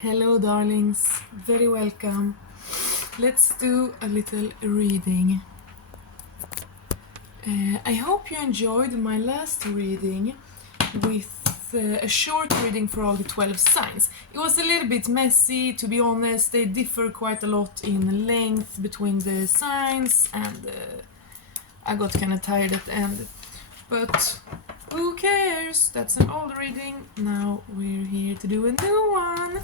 Hello, darlings. Very welcome. Let's do a little reading. I hope you enjoyed my last reading with a short reading for all the 12 signs. It was a little bit messy, to be honest. They differ quite a lot in length between the signs, and I got kind of tired at the end. But who cares? That's an old reading. Now we're here to do a new one.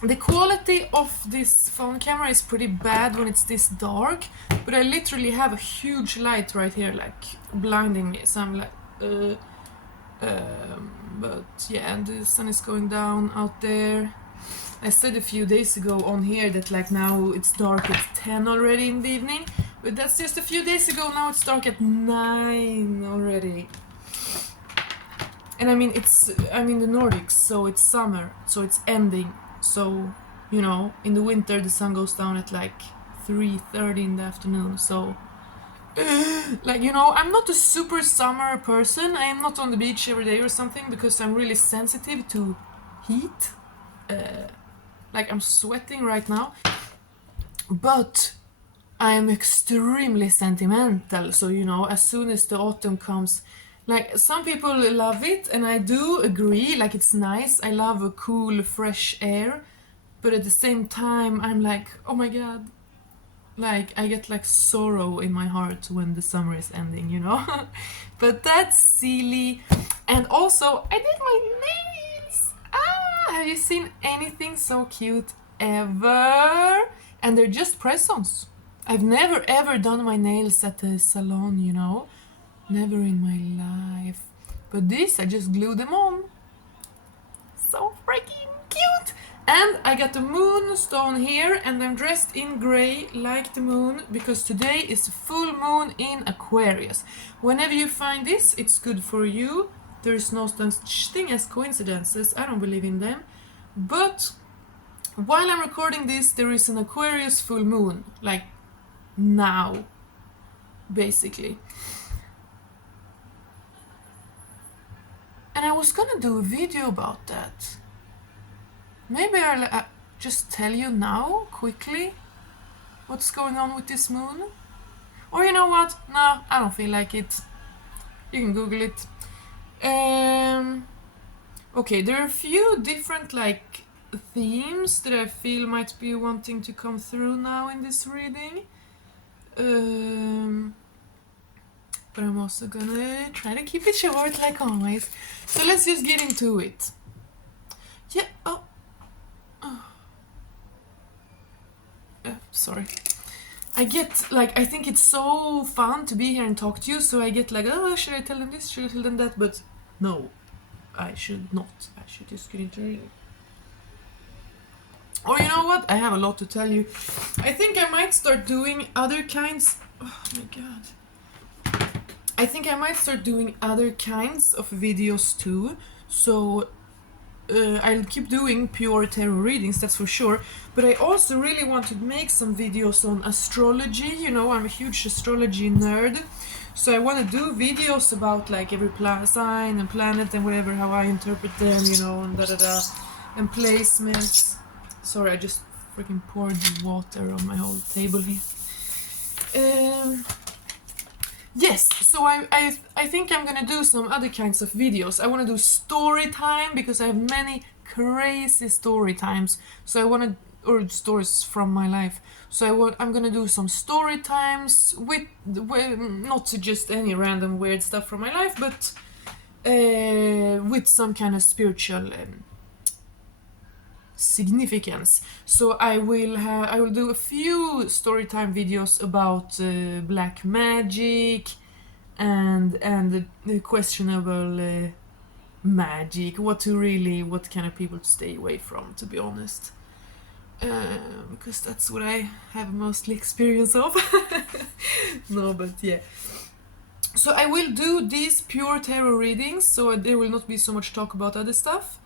The quality of this phone camera is pretty bad when it's this dark, but I literally have a huge light right here, like blinding me. So I'm like, but yeah, and the sun is going down out there. I said a few days ago on here that like now it's dark at 10 already in the evening, but that's just a few days ago. Now it's dark at 9 already. And I mean I'm in the Nordics, so it's summer, so it's ending. So, you know, in the winter the sun goes down at like 3:30 in the afternoon. So like, you know, I'm not a super summer person. I am not on the beach every day or something because I'm really sensitive to heat. Like I'm sweating right now. But I am extremely sentimental. So, you know, as soon as the autumn comes, like some people love it, and I do agree, like it's nice. I love a cool, fresh air, but at the same time, I'm like, oh my god, like I get like sorrow in my heart when the summer is ending, you know? But that's silly. And also, I did my nails! Have you seen anything so cute ever? And they're just press-ons. I've never ever done my nails at a salon, you know? Never in my life. But this, I just glue them on. So freaking cute! And I got the moonstone here, and I'm dressed in grey like the moon because today is full moon in Aquarius. Whenever you find this, it's good for you. There is no such thing as coincidences. I don't believe in them. But while I'm recording this, there is an Aquarius full moon. Like now, basically. And I was gonna do a video about that. Maybe I'll just tell you now, quickly, what's going on with this moon. Or you know what? No, I don't feel like it. You can Google it. Okay, there are a few different like themes that I feel might be wanting to come through now in this reading. But I'm also gonna try to keep it short like always. So let's just get into it. Yeah, sorry. I get like, I think it's so fun to be here and talk to you, so I get like, oh, should I tell them this? Should I tell them that? But no, I should not. I should just get into it. Or you know what? I have a lot to tell you. I think I might start doing other kinds. Oh my god. I think I might start doing other kinds of videos too. So I'll keep doing pure tarot readings, that's for sure. But I also really want to make some videos on astrology. You know, I'm a huge astrology nerd. So I want to do videos about like every sign and planet and whatever, how I interpret them, you know, and da-da-da. And placements. Sorry, I just freaking poured water on my whole table here. Yes, so I think I'm gonna do some other kinds of videos. I want to do story time because I have many crazy story times. So I want to, or stories from my life. So I'm gonna do some story times with not just any random weird stuff from my life, but with some kind of spiritual significance. So I will do a few storytime videos about black magic and the questionable magic, what kind of people to stay away from, to be honest, because that's what I have mostly experience of. No, but yeah. So I will do these pure tarot readings, so there will not be so much talk about other stuff.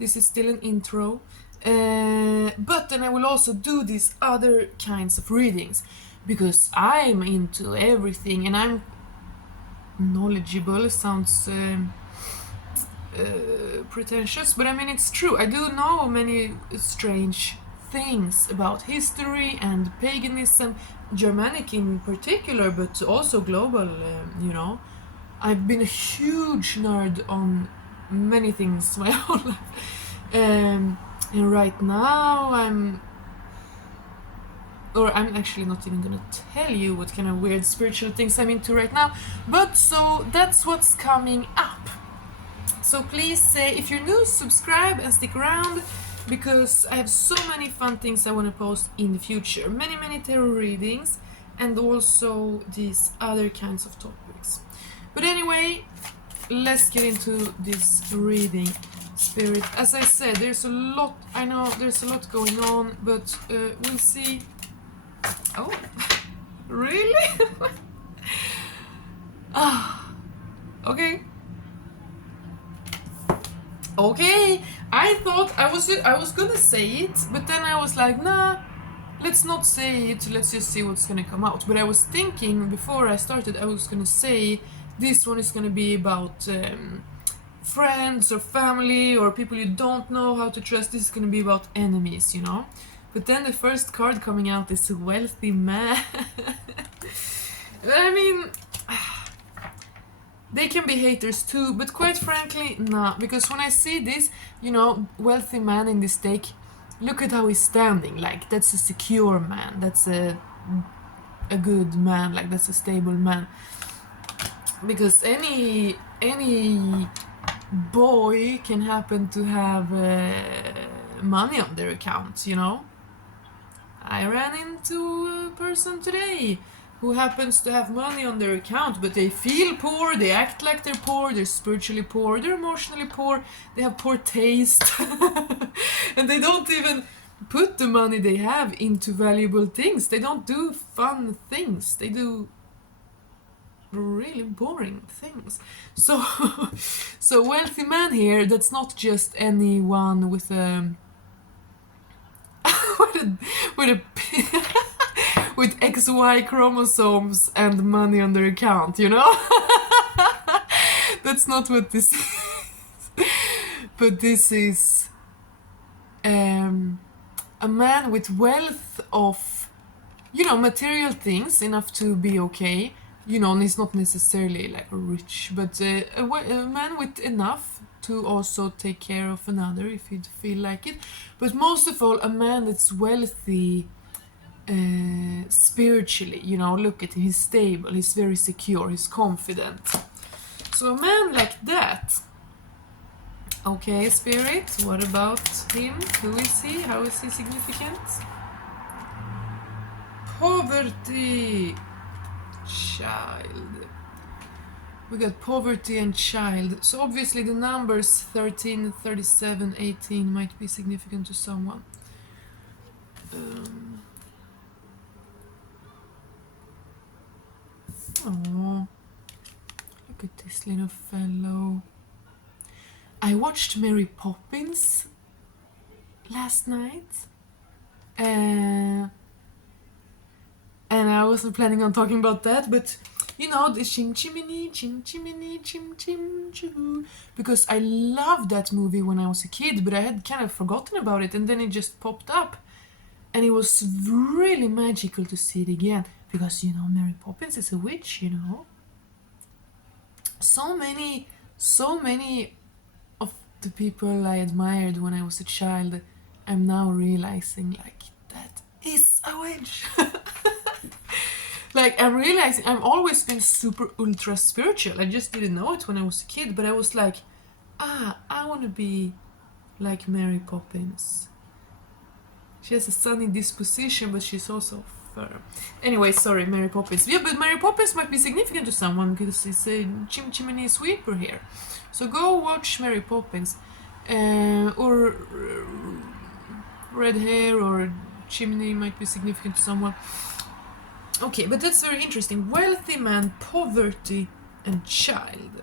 This is still an intro. But then I will also do these other kinds of readings because I'm into everything and I'm knowledgeable. Sounds pretentious, but I mean it's true. I do know many strange things about history and paganism, Germanic in particular, but also global. You know, I've been a huge nerd on many things my whole life, and right now I'm actually not even gonna tell you what kind of weird spiritual things I'm into right now, but so that's what's coming up. So please say, if you're new, subscribe and stick around, because I have so many fun things I want to post in the future. Many tarot readings, and also these other kinds of topics. But anyway, let's get into this reading. Spirit, as I said, there's a lot, I know there's a lot going on, but we'll see. Oh, really? Okay. Okay, I thought I was gonna say it, but then I was like, nah, let's not say it, let's just see what's gonna come out. But I was thinking before I started, I was gonna say this one is gonna be about friends or family or people you don't know how to trust. This is gonna be about enemies, you know? But then the first card coming out is a wealthy man. I mean, they can be haters too, but quite frankly, nah. Because when I see this, you know, wealthy man in this deck, look at how he's standing. Like, that's a secure man. That's a good man. Like, that's a stable man. Because any boy can happen to have money on their account, you know? I ran into a person today who happens to have money on their account, but they feel poor, they act like they're poor, they're spiritually poor, they're emotionally poor, they have poor taste, and they don't even put the money they have into valuable things. They don't do fun things. They do really boring things. So, so wealthy man here, that's not just anyone with a with XY chromosomes and money on their account, you know? That's not what this is. But this is a man with wealth of, you know, material things, enough to be okay. You know, and he's not necessarily like rich, but a man with enough to also take care of another if he'd feel like it. But most of all, a man that's wealthy spiritually, you know. Look at him, he's stable, he's very secure, he's confident. So a man like that. Okay, Spirit, what about him? Who is he? How is he significant? Poverty. Child. We got poverty and child. So obviously the numbers 13, 37, 18 might be significant to someone. Oh, look at this little fellow. I watched Mary Poppins last night. And I wasn't planning on talking about that, but you know, the chim chimney, chim chimney, chim chim choo. Because I loved that movie when I was a kid, but I had kind of forgotten about it, and then it just popped up. And it was really magical to see it again. Because, you know, Mary Poppins is a witch, you know. So many of the people I admired when I was a child, I'm now realizing, like, that is a witch. Like, I'm realizing I've always been super ultra spiritual. I just didn't know it when I was a kid, but I was like, I want to be like Mary Poppins. She has a sunny disposition, but she's also firm. Anyway, sorry, Mary Poppins. Yeah, but Mary Poppins might be significant to someone because it's a chimney sweeper here. So go watch Mary Poppins. Or red hair or chimney might be significant to someone. Okay, but that's very interesting. Wealthy man, poverty, and child.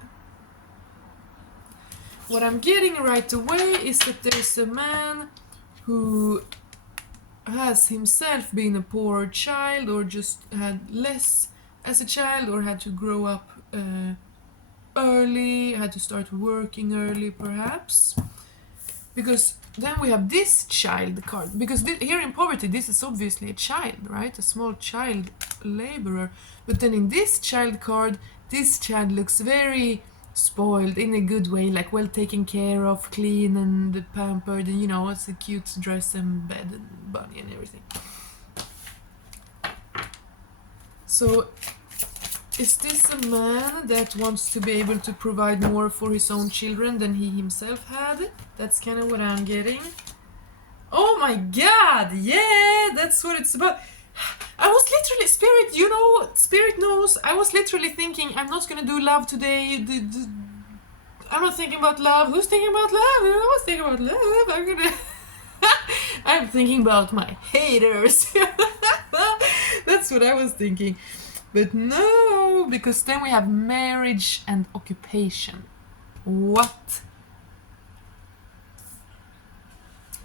What I'm getting right away is that there's a man who has himself been a poor child, or just had less as a child, or had to grow up early, I had to start working early perhaps. Because then we have this child card. Because here in poverty, this is obviously a child, right? A small child laborer. But then in this child card, this child looks very spoiled in a good way, like well taken care of, clean and pampered, and you know, it's a cute dress and bed and bunny and everything. So, is this a man that wants to be able to provide more for his own children than he himself had? That's kind of what I'm getting. Oh my god, yeah, that's what it's about. I was literally, Spirit, you know, Spirit knows, I was literally thinking, I'm not gonna do love today. I'm not thinking about love. Who's thinking about love? I was thinking about love. I'm gonna... I'm thinking about my haters. That's what I was thinking. But no, because then we have marriage and occupation. What?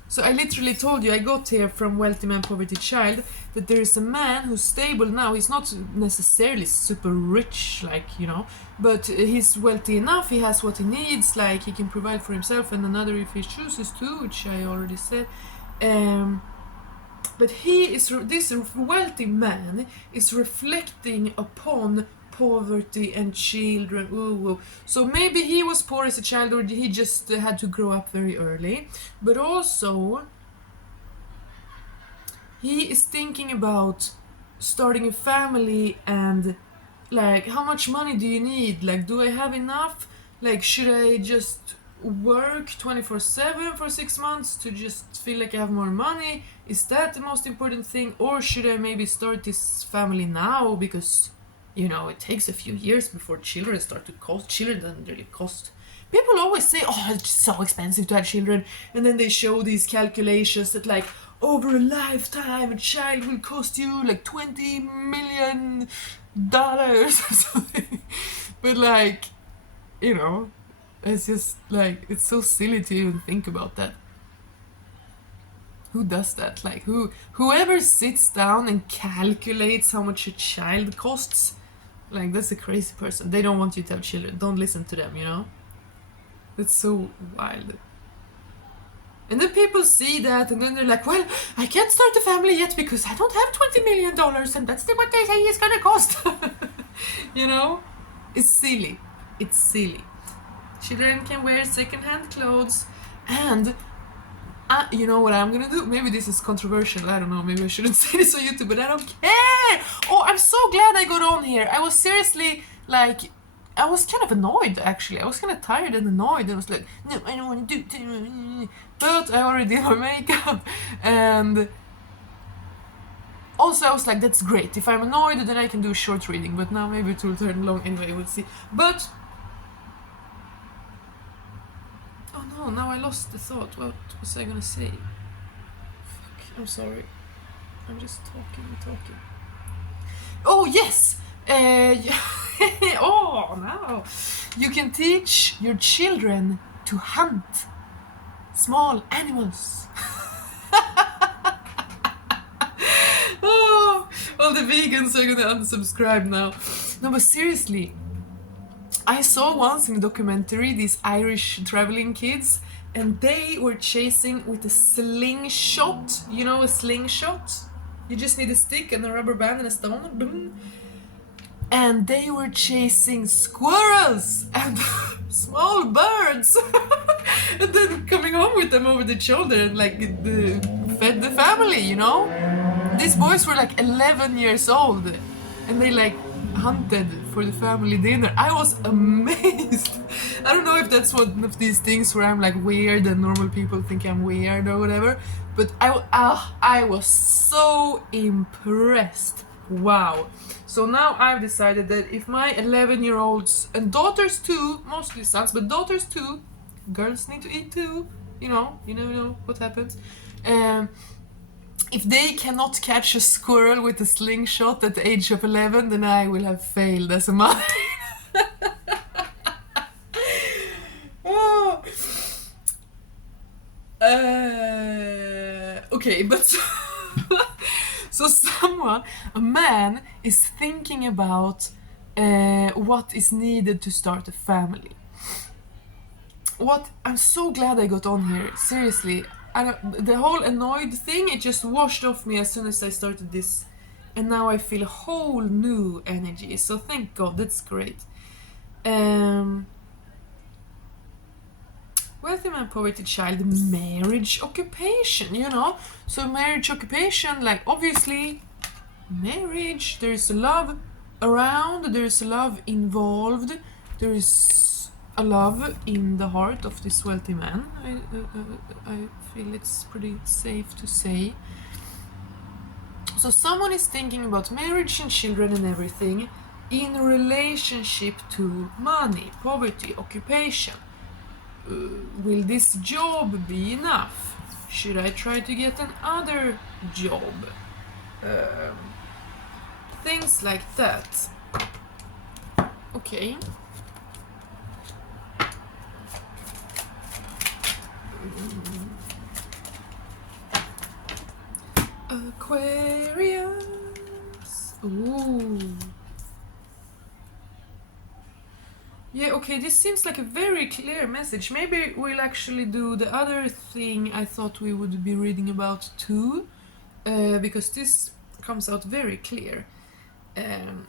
So I literally told you, I got here from Wealthy Man, Poverty Child, that there is a man who's stable now. He's not necessarily super rich, like, you know, but he's wealthy enough, he has what he needs, like, he can provide for himself and another if he chooses to, which I already said. But this wealthy man is reflecting upon poverty and children. Ooh. So maybe he was poor as a child, or he just had to grow up very early. But also, he is thinking about starting a family and like, how much money do you need? Like, do I have enough? Like, should I just work 24/7 for 6 months to just feel like I have more money? Is that the most important thing? Or should I maybe start this family now? Because, you know, it takes a few years before children start to cost. Children don't really cost. People always say, oh, it's so expensive to have children. And then they show these calculations that, like, over a lifetime, a child will cost you like $20 million or something. But, like, you know, it's just like, it's so silly to even think about that. Who does that? Like, whoever sits down and calculates how much a child costs, like, that's a crazy person. They don't want you to have children. Don't listen to them, you know? It's so wild. And then people see that, and then they're like, well, I can't start a family yet because I don't have $20 million, and that's what they say it's gonna cost. You know? It's silly. It's silly. Children can wear second-hand clothes, and you know what I'm gonna do? Maybe this is controversial, I don't know, maybe I shouldn't say this on YouTube, but I don't care! Oh, I'm so glad I got on here. I was seriously, like, I was kind of annoyed, actually. I was kind of tired and annoyed, and I was like, no, I don't want to do it. But I already did my makeup, and also I was like, that's great. If I'm annoyed, then I can do short reading, but now maybe it will turn long anyway, we'll see. But oh no, now I lost the thought. What was I gonna say? Fuck, I'm sorry. I'm just talking. Oh, yes! Oh, no. You can teach your children to hunt small animals. Oh, all the vegans are gonna unsubscribe now. No, but seriously, I saw once in a documentary these Irish traveling kids, and they were chasing with a slingshot. You know a slingshot? You just need a stick and a rubber band and a stone. Boom. And they were chasing squirrels and small birds. And then coming home with them over the shoulder and like fed the family, you know? These boys were like 11 years old, and they like hunted for the family dinner. I was amazed. I don't know if that's one of these things where I'm like weird and normal people think I'm weird or whatever, but I was so impressed. Wow. So now I've decided that if my 11-year-olds and daughters too, mostly sons, but daughters too, girls need to eat too, you never know what happens. If they cannot catch a squirrel with a slingshot at the age of 11, then I will have failed as a mother. Oh. Okay, but so a man is thinking about what is needed to start a family. I'm so glad I got on here, seriously. The whole annoyed thing, it just washed off me as soon as I started this, and now I feel a whole new energy, so thank God, that's great. Wealthy man, poverty child, marriage, occupation, so marriage, occupation, like obviously marriage, there's a love around, there's a love involved, there's a love in the heart of this wealthy man. I feel it's pretty safe to say. So someone is thinking about marriage and children and everything in relationship to money, poverty, occupation. Will this job be enough? Should I try to get another job? Things like that. Okay. Aquarius. Ooh. Yeah, okay, this seems like a very clear message. Maybe we'll actually do the other thing I thought we would be reading about too, because this comes out very clear.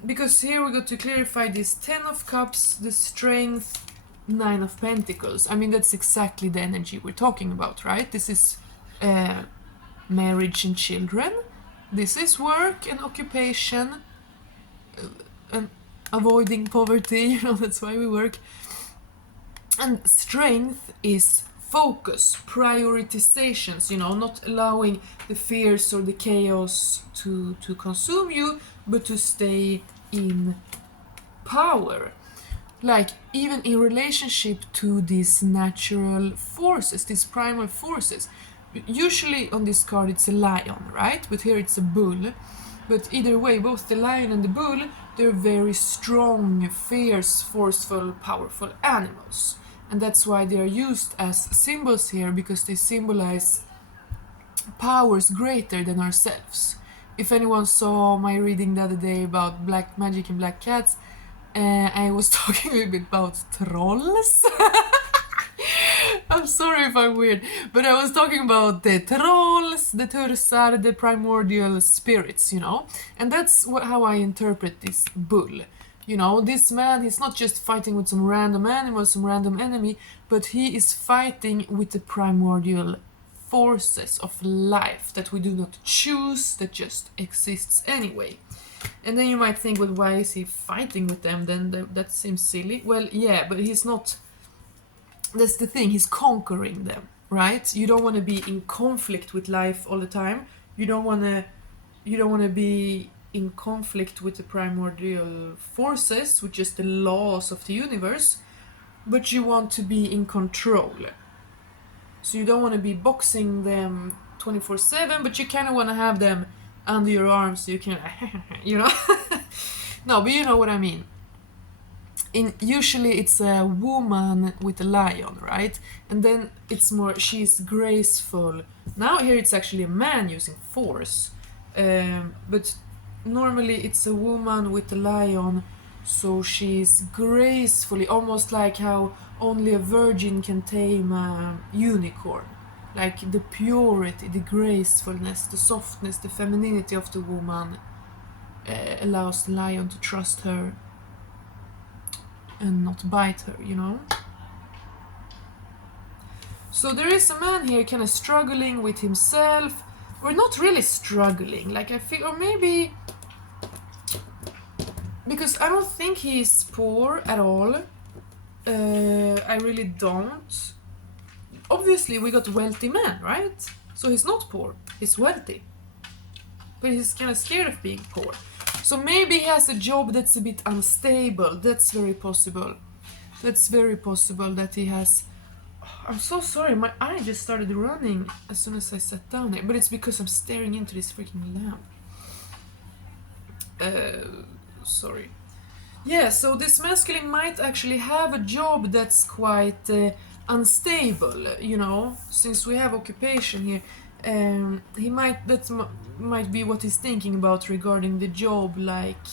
Because here we got to clarify this 10 of Cups, the Strength, 9 of Pentacles. I mean, that's exactly the energy we're talking about, right? This is marriage and children. This is work and occupation, and avoiding poverty, that's why we work. And strength is focus, prioritizations, not allowing the fears or the chaos to consume you, but to stay in power. Like, even in relationship to these natural forces, these primal forces. Usually on this card it's a lion, right? But here it's a bull. But either way, both the lion and the bull, they're very strong, fierce, forceful, powerful animals. And that's why they are used as symbols here, because they symbolize powers greater than ourselves. If anyone saw my reading the other day about black magic and black cats, I was talking a bit about trolls. I'm sorry if I'm weird, but I was talking about the trolls, the tursar, the primordial spirits, and that's how I interpret this bull. This man, he's not just fighting with some random animal, some random enemy, but he is fighting with the primordial forces of life that we do not choose, that just exists anyway. And then you might think, well, why is he fighting with them then? That seems silly. Well, yeah, but he's not... That's the thing, he's conquering them, right? You don't want to be in conflict with life all the time. You don't want to be in conflict with the primordial forces, which is the laws of the universe, but you want to be in control. So you don't want to be boxing them 24/7, but you kind of want to have them under your arm so you can, No, but you know what I mean. Usually it's a woman with a lion, right? And then it's more, she's graceful. Now here it's actually a man using force. But normally it's a woman with a lion, so she's gracefully, almost like how only a virgin can tame a unicorn. Like the purity, the gracefulness, the softness, the femininity of the woman allows the lion to trust her and not bite her, So there is a man here kind of struggling with himself, or not really struggling, like I feel, or maybe, because I don't think he's poor at all. I really don't. Obviously we got wealthy man, right? So he's not poor, he's wealthy. But he's kind of scared of being poor. So maybe he has a job that's a bit unstable. That's very possible. That's very possible that he has... I'm so sorry, my eye just started running as soon as I sat down here. But it's because I'm staring into this freaking lamp. Sorry. Yeah, so this masculine might actually have a job that's quite unstable, since we have occupation here. He might be what he's thinking about regarding the job, like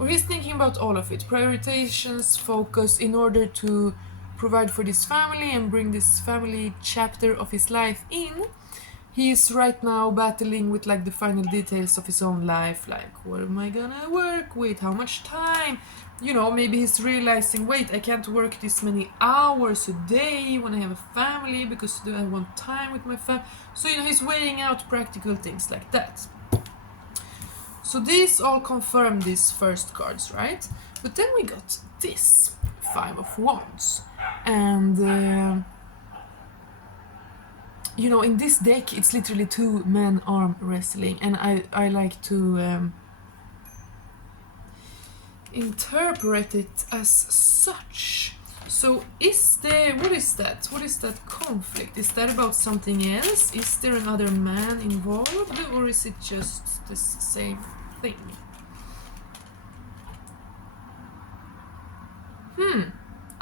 or he's thinking about all of it. Prioritizations, focus in order to provide for this family and bring this family chapter of his life in. He is right now battling with like the final details of his own life, like what am I gonna work with, how much time, you know, maybe he's realizing, wait, I can't work this many hours a day when I have a family because I want time with my family. So, you know, he's weighing out practical things like that. So these all confirm these first cards, right? But then we got this Five of Wands, and you know, in this deck it's literally two men arm wrestling, and I like to interpret it as such. So is there, what is that conflict? Is that about something else? Is there another man involved, or is it just the same thing?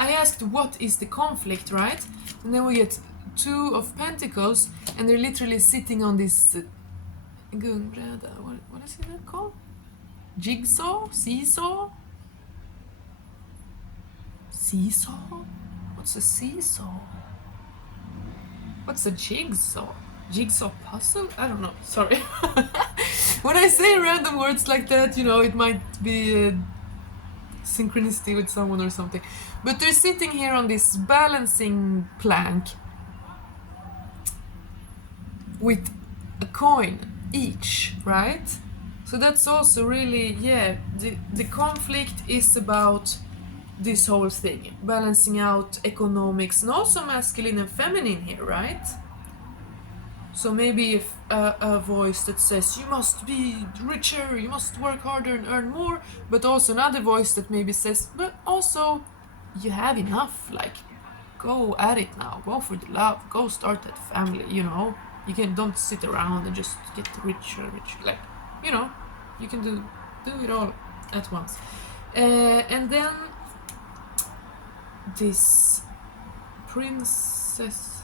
I asked what is the conflict, right? And then we get Two of Pentacles, and they're literally sitting on this gungbräda. What is it called? Jigsaw? Seesaw? Seesaw? What's a seesaw? What's a jigsaw? Jigsaw puzzle? I don't know, sorry. When I say random words like that, you know, it might be synchronicity with someone or something. But they're sitting here on this balancing plank with a coin each, right? So that's also really, yeah, the conflict is about this whole thing, balancing out economics, and also masculine and feminine here, right? So maybe if a voice that says you must be richer, you must work harder and earn more, but also another voice that maybe says, but also you have enough, like go at it now, go for the love, go start that family, you know, don't sit around and just get richer, like, you know, you can do it all at once. And then this princess.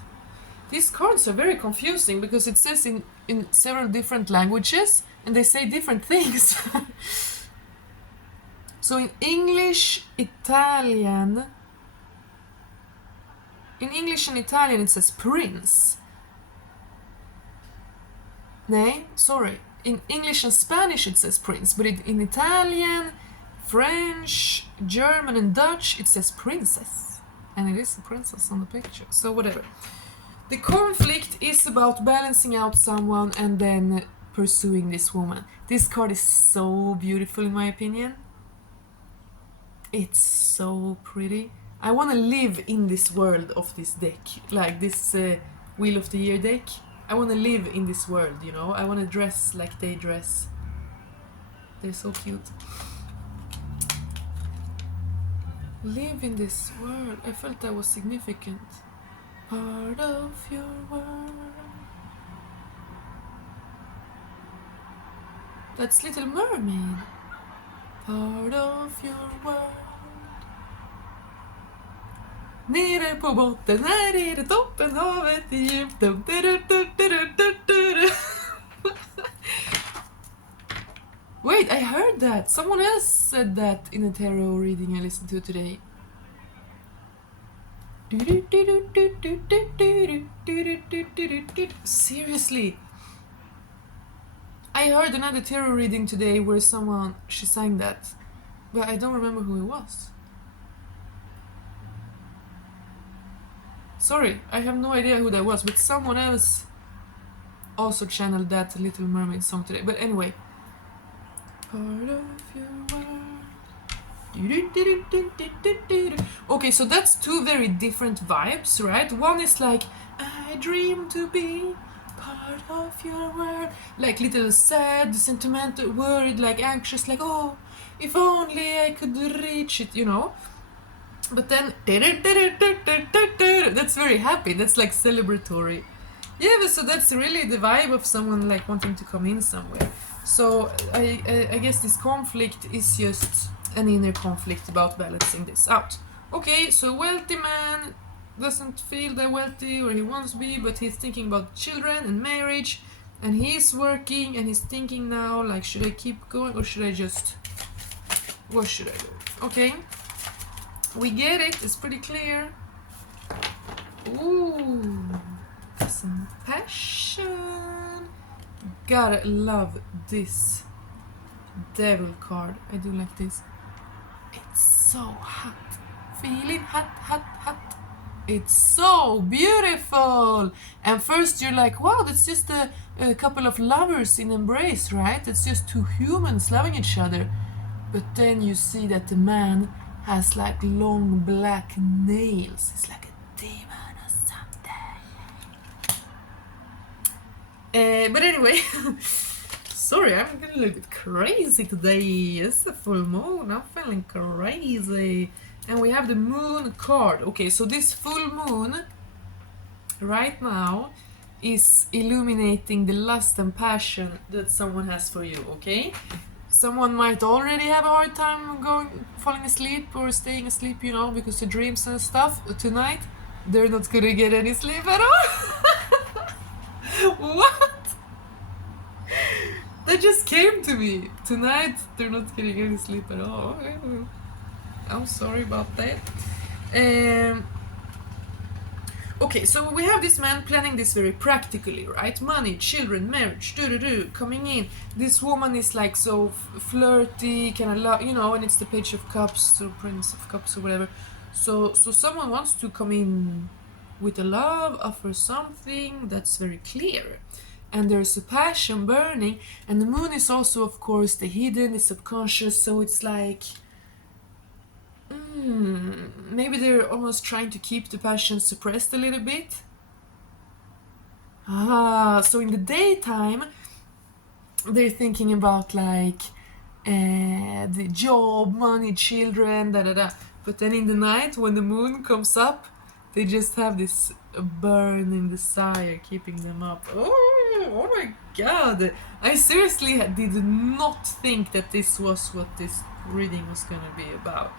These cards are very confusing because it says in several different languages and they say different things. So in English and Italian it says prince. Nay, sorry. In English and Spanish it says prince, but in Italian, French, German and Dutch it says princess. And it is a princess on the picture, so whatever. The conflict is about balancing out someone and then pursuing this woman. This card is so beautiful in my opinion. It's so pretty. I want to live in this world of this deck, like this Wheel of the Year deck. I want to live in this world, you know? I want to dress like they dress. They're so cute. Live in this world. I felt that was significant. Part of your world. That's Little Mermaid. Part of your world. Nere på botten, här är det toppen, havet är djupt. Wait, I heard that. Someone else said that in a tarot reading I listened to today. Seriously. I heard another tarot reading today where she sang that, but I don't remember who it was. Sorry, I have no idea who that was, but someone else also channeled that Little Mermaid song today. But anyway. Part of your world. Okay, so that's two very different vibes, right? One is like, I dream to be part of your world. Like little sad, sentimental, worried, like anxious, like, oh, if only I could reach it, you know? But then, that's very happy, that's like celebratory. Yeah, but so that's really the vibe of someone like wanting to come in somewhere. So I guess this conflict is just an inner conflict about balancing this out. Okay, so a wealthy man doesn't feel that wealthy or he wants to be, but he's thinking about children and marriage, and he's working and he's thinking now, like, should I keep going or should I just Where should I go? Okay. We get it. It's pretty clear. Ooh. Some passion. Gotta love this devil card. I do like this. It's so hot. Feeling hot, hot, hot. It's so beautiful. And first you're like, wow, that's just a couple of lovers in embrace, right? It's just two humans loving each other. But then you see that the man has like long black nails. It's like a demon or something. But anyway, sorry, I'm getting a little bit crazy today. It's a full moon. I'm feeling crazy. And we have the moon card. Okay, so this full moon right now is illuminating the lust and passion that someone has for you, okay? Someone might already have a hard time falling asleep or staying asleep, you know, because of dreams and stuff. Tonight, they're not gonna get any sleep at all. What? That just came to me. Tonight, they're not getting any sleep at all. I'm sorry about that. Okay, so we have this man planning this very practically, right? Money, children, marriage, coming in. This woman is like so flirty, kind of love, you know, and it's the Page of Cups or Prince of Cups or whatever. So someone wants to come in with a love, offer something, that's very clear. And there's a passion burning, and the moon is also, of course, the hidden, the subconscious, so it's like... maybe they're almost trying to keep the passion suppressed a little bit. So in the daytime, they're thinking about like the job, money, children, But then in the night, when the moon comes up, they just have this burning desire keeping them up. Oh my god! I seriously did not think that this was what this reading was gonna be about.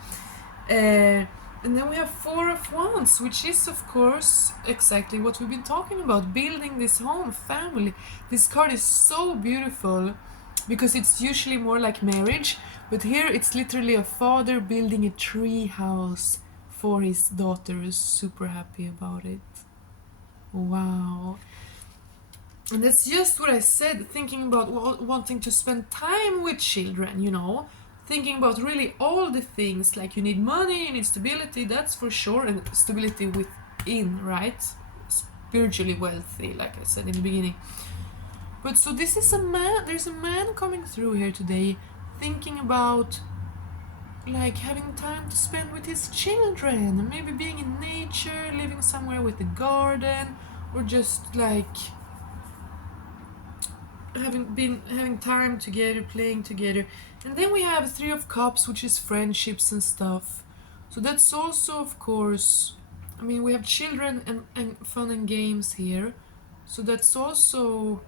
And then we have Four of Wands, which is of course exactly what we've been talking about, building this home, family. This card is so beautiful because it's usually more like marriage, but here it's literally a father building a tree house for his daughter, who's super happy about it. Wow. And that's just what I said, thinking about wanting to spend time with children, you know, thinking about really all the things, like you need money, you need stability, that's for sure, and stability within, right? Spiritually wealthy, like I said in the beginning. But so this is a man, there's a man coming through here today, thinking about like having time to spend with his children, maybe being in nature, living somewhere with a garden, or just like having time together, playing together. And then we have Three of Cups, which is friendships and stuff. So that's also, of course, I mean, we have children and fun and games here. So that's also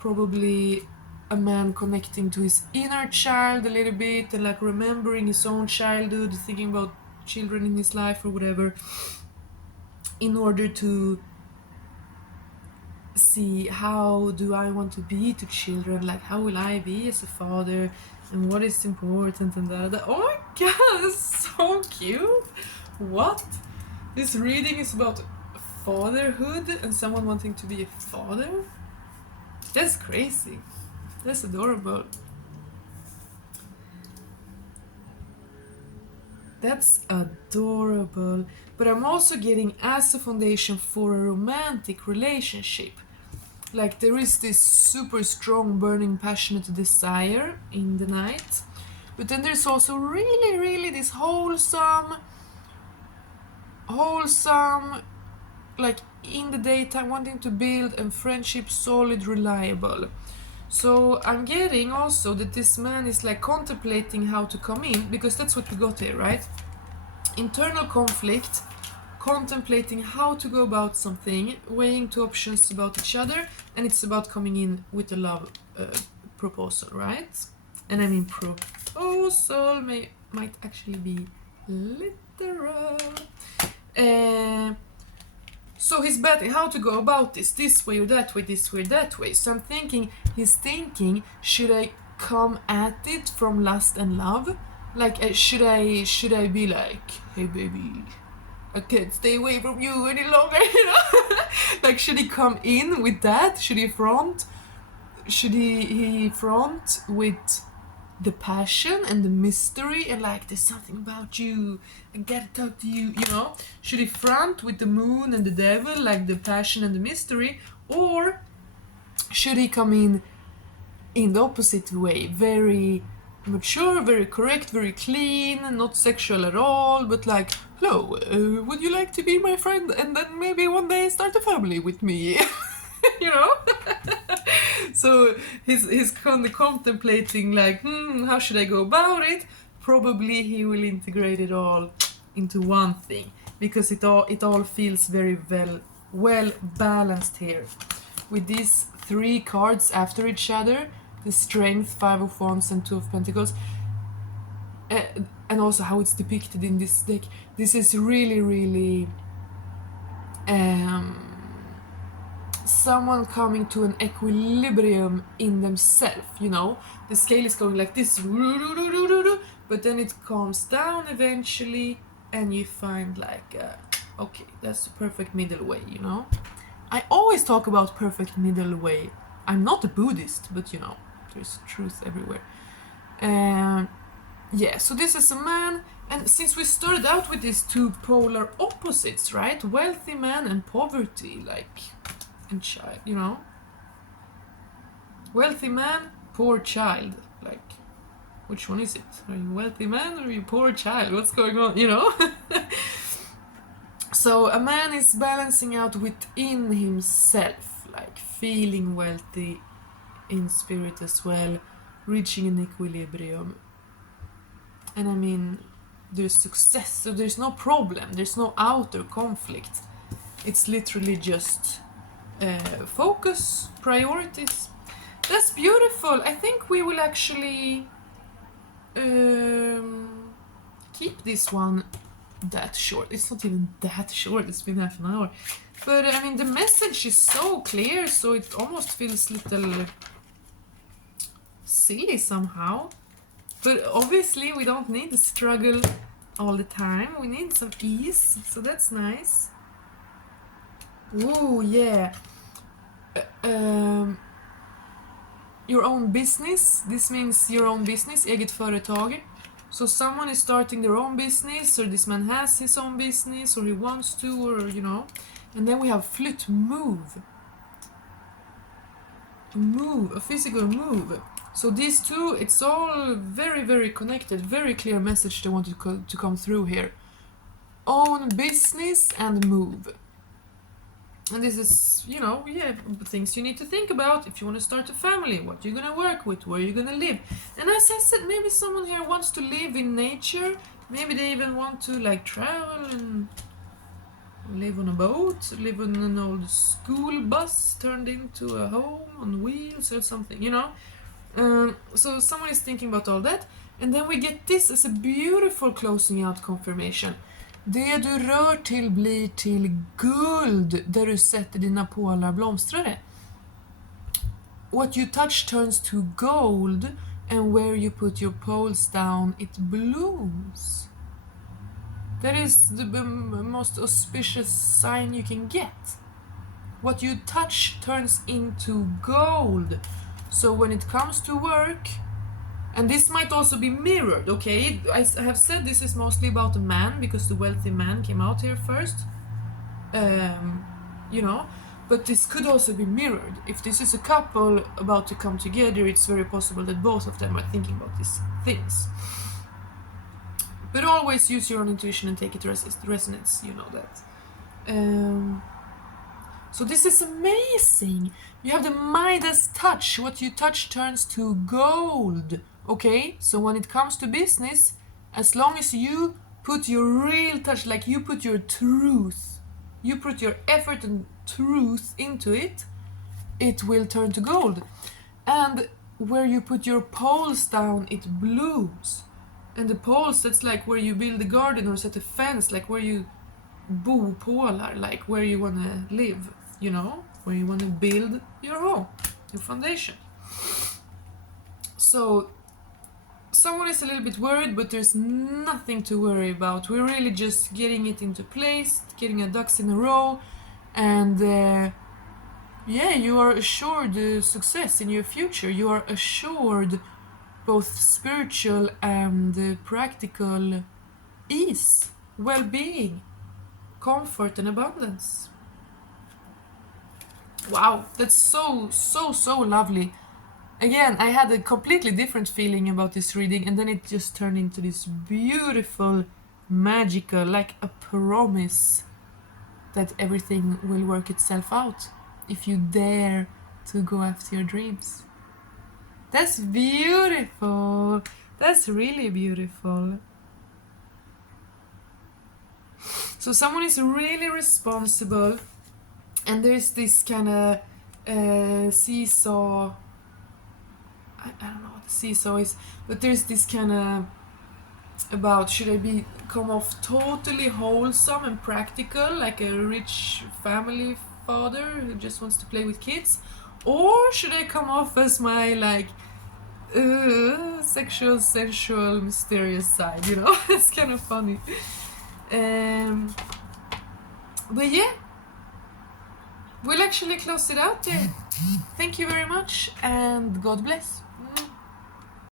probably a man connecting to his inner child a little bit and like remembering his own childhood, thinking about children in his life or whatever, in order to see how do I want to be to children, like how will I be as a father and what is important and that. Oh my god, it's so cute. What? This reading is about fatherhood and someone wanting to be a father? That's crazy. That's adorable. That's adorable. But I'm also getting as a foundation for a romantic relationship. Like there is this super strong, burning, passionate desire in the night. But then there's also really, really this wholesome, like in the daytime, wanting to build a friendship solid, reliable. So I'm getting also that this man is like contemplating how to come in, because that's what we got here, right? Internal conflict, contemplating how to go about something, weighing two options about each other, and it's about coming in with a love proposal, right? And I mean proposal might actually be literal. So he's betting how to go about this way or that way, this way or that way. So he's thinking, should I come at it from lust and love? Like, should I be like, hey baby, I can't stay away from you any longer, you know? Like, should he come in with that? Should he front? Should he front with the passion and the mystery and like, there's something about you, I gotta talk to you, you know? Should he front with the moon and the devil, like the passion and the mystery? Or should he come in the opposite way, very mature, very correct, very clean, not sexual at all, but like, hello, would you like to be my friend and then maybe one day start a family with me? You know? So he's kind of contemplating like, how should I go about it? Probably he will integrate it all into one thing, because it all feels very well balanced here with these 3 cards after each other, the Strength, 5 of Wands and 2 of Pentacles, and also how it's depicted in this deck. This is really someone coming to an equilibrium in themselves, you know? The scale is going like this, but then it calms down eventually, and you find like, okay, that's the perfect middle way, you know? I always talk about perfect middle way. I'm not a Buddhist, but you know, there's truth everywhere. Yeah, so this is a man, and since we started out with these 2 polar opposites, right? Wealthy man and poverty, like, and child, you know? Wealthy man, poor child, like, which one is it? Are you a wealthy man or are you a poor child? What's going on, you know? So a man is balancing out within himself, like feeling wealthy in spirit as well, reaching an equilibrium. And I mean, there's success, so there's no problem, there's no outer conflict. It's literally just focus, priorities. That's beautiful. I think we will actually keep this one that short. It's not even that short, it's been half an hour. But I mean, the message is so clear, so it almost feels little silly somehow. But obviously we don't need to struggle all the time. We need some ease, so that's nice. Ooh, yeah. Your own business. This means your own business, eget företag. So someone is starting their own business, or this man has his own business, or he wants to, or you know. And then we have flytt, move. Move, a physical move. So these 2, it's all very connected, very clear message they wanted to come through here. Own business and move. And this is, you know, yeah, things you need to think about if you want to start a family, what you're gonna work with, where you're gonna live. And as I said, maybe someone here wants to live in nature, maybe they even want to like travel and live on a boat, live on an old school bus turned into a home on wheels or something, you know? So someone is thinking about all that, and then we get this as a beautiful closing out confirmation. Det du rör till blir till guld där du sätter dina pålar blomstrare. What you touch turns to gold, and where you put your poles down it blooms. That is the most auspicious sign you can get. What you touch turns into gold. So when it comes to work, and this might also be mirrored, okay? I have said this is mostly about a man, because the wealthy man came out here first. You know, but this could also be mirrored. If this is a couple about to come together, it's very possible that both of them are thinking about these things. But always use your own intuition and take it to resonance, you know that. So this is amazing. You have the Midas touch. What you touch turns to gold. Okay, so when it comes to business, as long as you put your real touch, like you put your truth, you put your effort and truth into it, it will turn to gold. And where you put your poles down, it blooms. And the poles, that's like where you build a garden or set a fence, like where you bopålar, like where you want to live, you know, where you want to build your home, your foundation. So someone is a little bit worried, but there's nothing to worry about. We're really just getting it into place, getting our ducks in a row, and yeah, you are assured success in your future. You are assured both spiritual and practical ease, well-being, comfort, and abundance. Wow, that's so lovely. Again, I had a completely different feeling about this reading, and then it just turned into this beautiful, magical, like a promise that everything will work itself out if you dare to go after your dreams. That's beautiful. That's really beautiful. So someone is really responsible, and there's this kind of seesaw. I don't know what the seesaw is, but there's this kind of about should I come off totally wholesome and practical, like a rich family father who just wants to play with kids, or should I come off as my like sexual, sensual, mysterious side? You know, it's kind of funny. But yeah, we'll actually close it out there. Thank you very much, and God bless.